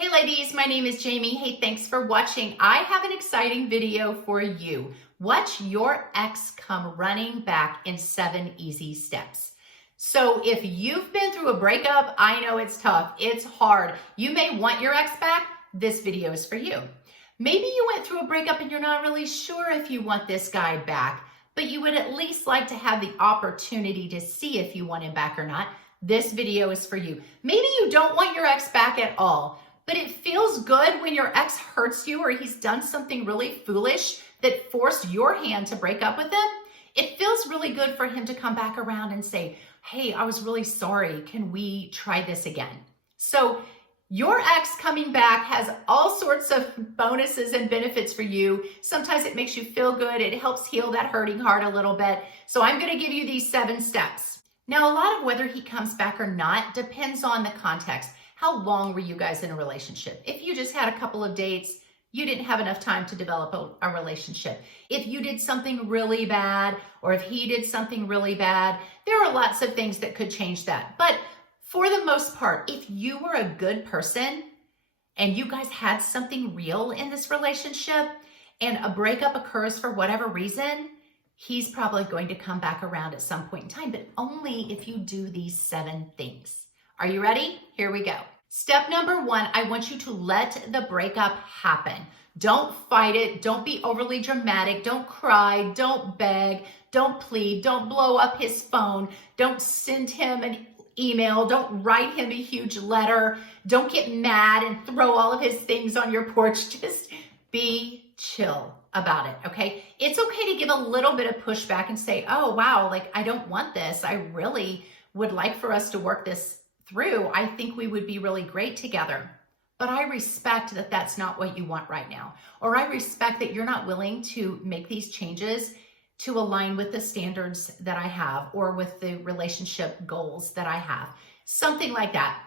Hey ladies, my name is Jamie. Hey, thanks for watching. I have an exciting video for you. Watch your ex come running back in 7 easy steps. So if you've been through a breakup, I know it's tough. It's hard. You may want your ex back. This video is for you. Maybe you went through a breakup and you're not really sure if you want this guy back, but you would at least like to have the opportunity to see if you want him back or not. This video is for you. Maybe you don't want your ex back at all, but it feels good when your ex hurts you or he's done something really foolish that forced your hand to break up with him. It feels really good for him to come back around and say, hey, I was really sorry. Can we try this again? So your ex coming back has all sorts of bonuses and benefits for you. Sometimes it makes you feel good. It helps heal that hurting heart a little bit. So I'm going to give you these 7 steps. Now, a lot of whether he comes back or not depends on the context. How long were you guys in a relationship? If you just had a couple of dates, you didn't have enough time to develop a relationship. If you did something really bad, or if he did something really bad, there are lots of things that could change that. But for the most part, if you were a good person and you guys had something real in this relationship and a breakup occurs for whatever reason, he's probably going to come back around at some point in time, but only if you do these 7 things. Are you ready? Here we go. Step number 1, I want you to let the breakup happen. Don't fight it. Don't be overly dramatic. Don't cry. Don't beg. Don't plead. Don't blow up his phone. Don't send him an email. Don't write him a huge letter. Don't get mad and throw all of his things on your porch. Just be chill about it, okay? It's okay to give a little bit of pushback and say, oh, wow, like I don't want this. I really would like for us to work this through. I think we would be really great together. But I respect that that's not what you want right now. Or I respect that you're not willing to make these changes to align with the standards that I have or with the relationship goals that I have. Something like that.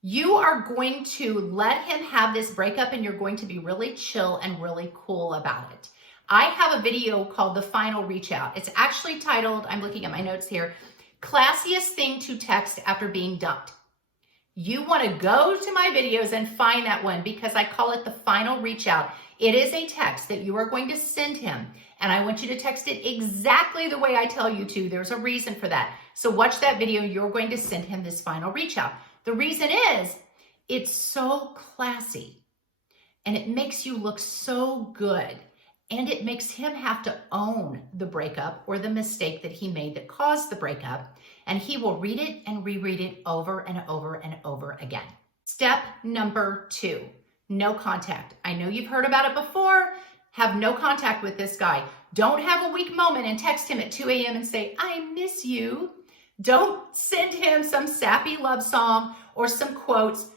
You are going to let him have this breakup and you're going to be really chill and really cool about it. I have a video called The Final Reach Out. It's actually titled, I'm looking at my notes here, Classiest Thing to Text After Being Dumped. You want to go to my videos and find that one because I call it The Final Reach Out. It is a text that you are going to send him, and I want you to text it exactly the way I tell you to. There's a reason for that. So watch that video. You're going to send him this final reach out. The reason is it's so classy, and it makes you look so good. And it makes him have to own the breakup or the mistake that he made that caused the breakup. And he will read it and reread it over and over and over again. Step number 2, no contact. I know you've heard about it before. Have no contact with this guy. Don't have a weak moment and text him at 2 a.m. and say, I miss you. Don't send him some sappy love song or some quotes.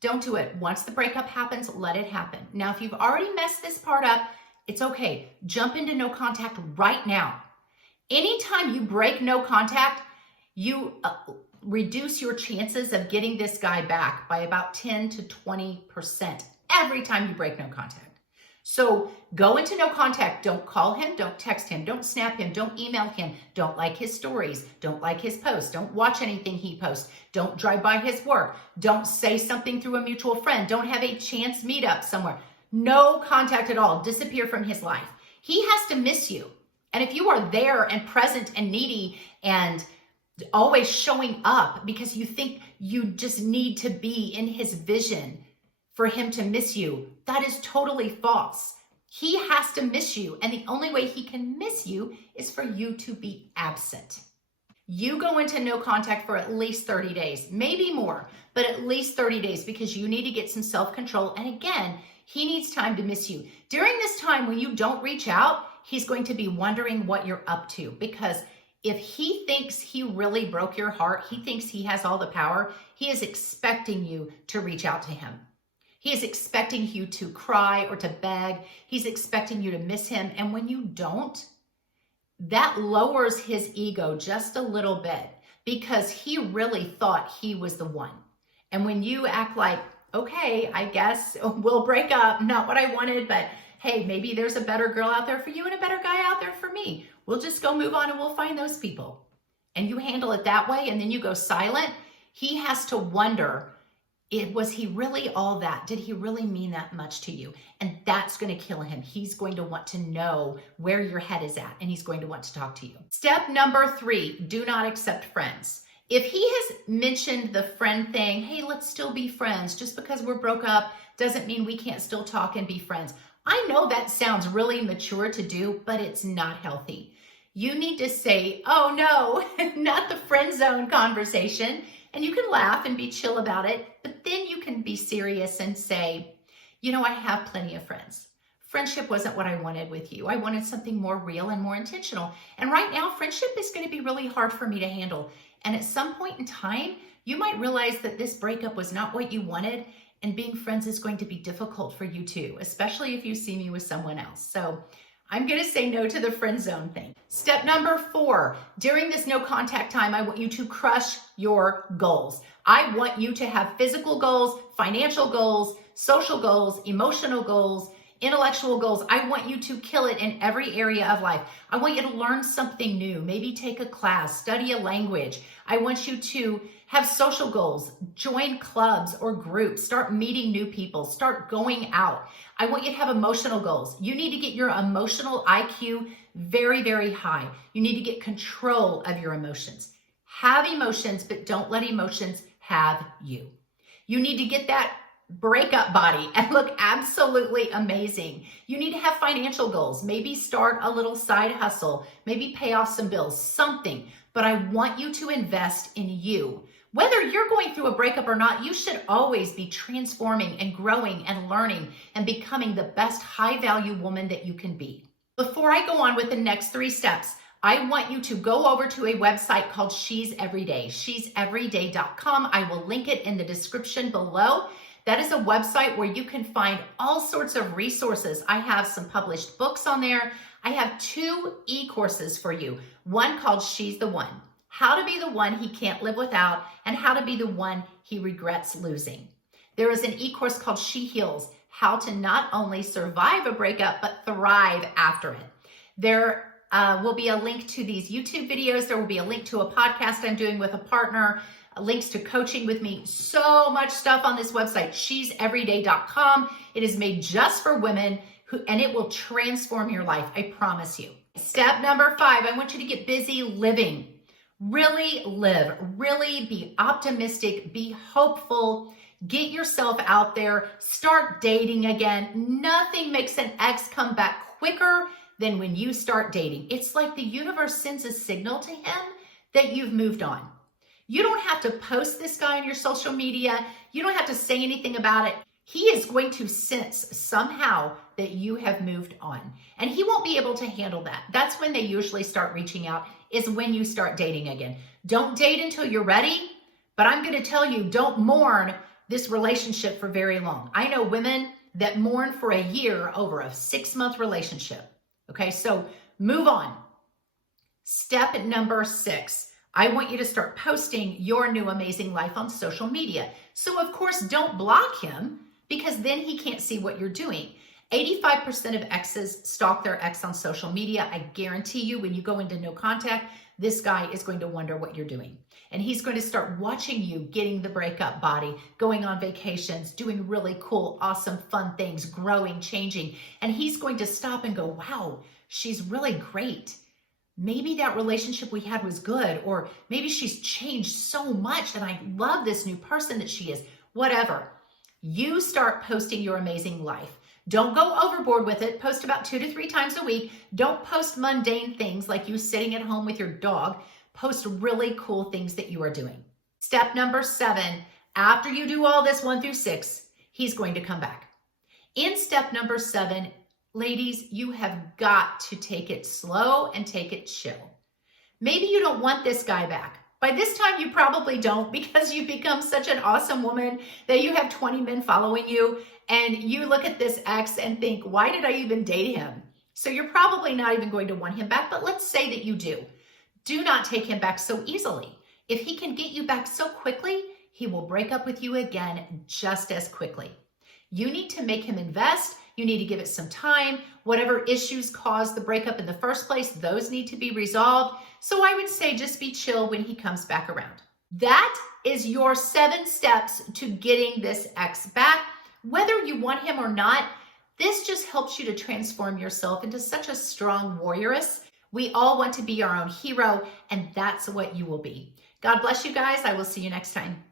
Don't do it. Once the breakup happens, let it happen. Now, if you've already messed this part up, it's okay. Jump into no contact right now. Anytime you break no contact, you reduce your chances of getting this guy back by about 10 to 20% every time you break no contact. So go into no contact. Don't call him. Don't text him. Don't snap him. Don't email him. Don't like his stories. Don't like his posts. Don't watch anything he posts. Don't drive by his work. Don't say something through a mutual friend. Don't have a chance meetup somewhere. No contact at all. Disappear from his life. He has to miss you. And if you are there and present and needy and always showing up because you think you just need to be in his vision for him to miss you, that is totally false. He has to miss you. And the only way he can miss you is for you to be absent. You go into no contact for at least 30 days, maybe more, but at least 30 days because you need to get some self-control. And again, he needs time to miss you. During this time when you don't reach out, he's going to be wondering what you're up to because if he thinks he really broke your heart, he thinks he has all the power, he is expecting you to reach out to him. He is expecting you to cry or to beg. He's expecting you to miss him. And when you don't, that lowers his ego just a little bit because he really thought he was the one. And when you act like, okay, I guess we'll break up, not what I wanted, but hey, maybe there's a better girl out there for you and a better guy out there for me. We'll just go move on and we'll find those people. And you handle it that way and then you go silent. He has to wonder Was he really all that? Did he really mean that much to you? And that's going to kill him. He's going to want to know where your head is at, and he's going to want to talk to you. Step number 3, do not accept friends. If he has mentioned the friend thing, hey, let's still be friends. Just because we're broke up doesn't mean we can't still talk and be friends. I know that sounds really mature to do, but it's not healthy. You need to say, oh no, not the friend zone conversation. And you can laugh and be chill about it, but then you can be serious and say, you know, I have plenty of friends. Friendship wasn't what I wanted with you. I wanted something more real and more intentional. And right now, friendship is going to be really hard for me to handle. And at some point in time, you might realize that this breakup was not what you wanted, and being friends is going to be difficult for you too, especially if you see me with someone else. So I'm going to say no to the friend zone thing. Step number 4, during this no contact time, I want you to crush your goals. I want you to have physical goals, financial goals, social goals, emotional goals, intellectual goals. I want you to kill it in every area of life. I want you to learn something new, maybe take a class, study a language. I want you to have social goals, join clubs or groups, start meeting new people, start going out. I want you to have emotional goals. You need to get your emotional IQ very, very high. You need to get control of your emotions. Have emotions, but don't let emotions have you. You need to get that breakup body and look absolutely amazing. You need to have financial goals. Maybe start a little side hustle, maybe pay off some bills, something. But I want you to invest in you. Whether you're going through a breakup or not, you should always be transforming and growing and learning and becoming the best high value woman that you can be. Before I go on with the next 3 steps, I want you to go over to a website called She's Everyday, she'severyday.com. I will link it in the description below. That is a website where you can find all sorts of resources. I have some published books on there. I have 2 e-courses for you. One called She's the One, how to be the one he can't live without, and how to be the one he regrets losing. There is an e-course called She Heals, how to not only survive a breakup, but thrive after it. There will be a link to these YouTube videos. There will be a link to a podcast I'm doing with a partner, links to coaching with me, so much stuff on this website, she'severyday.com. It is made just for women, and it will transform your life, I promise you. Step number 5, I want you to get busy living. Really live, really be optimistic, be hopeful, get yourself out there, start dating again. Nothing makes an ex come back quicker than when you start dating. It's like the universe sends a signal to him that you've moved on. You don't have to post this guy on your social media. You don't have to say anything about it. He is going to sense somehow that you have moved on, and he won't be able to handle that. That's when they usually start reaching out, is when you start dating again. Don't date until you're ready, but I'm going to tell you, don't mourn this relationship for very long. I know women that mourn for a year over a 6-month relationship. Okay, so move on. Step number 6. I want you to start posting your new amazing life on social media. So of course, don't block him, because then he can't see what you're doing. 85% of exes stalk their ex on social media. I guarantee you, when you go into no contact, this guy is going to wonder what you're doing. And he's going to start watching you getting the breakup body, going on vacations, doing really cool, awesome, fun things, growing, changing. And he's going to stop and go, wow, she's really great. Maybe that relationship we had was good, or maybe she's changed so much and I love this new person that she is. Whatever. You start posting your amazing life. Don't go overboard with it. Post about 2 to 3 times a week. Don't post mundane things like you sitting at home with your dog. Post really cool things that you are doing. Step number 7, after you do all this 1 through 6, he's going to come back. In step number 7, ladies, you have got to take it slow and take it chill. Maybe you don't want this guy back. By this time, you probably don't, because you've become such an awesome woman that you have 20 men following you, and you look at this ex and think, why did I even date him? So you're probably not even going to want him back, but let's say that you do. Do not take him back so easily. If he can get you back so quickly, he will break up with you again just as quickly. You need to make him invest. You need to give it some time. Whatever issues caused the breakup in the first place, those need to be resolved. So I would say just be chill when he comes back around. That is your 7 steps to getting this ex back. Whether you want him or not, this just helps you to transform yourself into such a strong warrioress. We all want to be our own hero, and that's what you will be. God bless you guys. I will see you next time.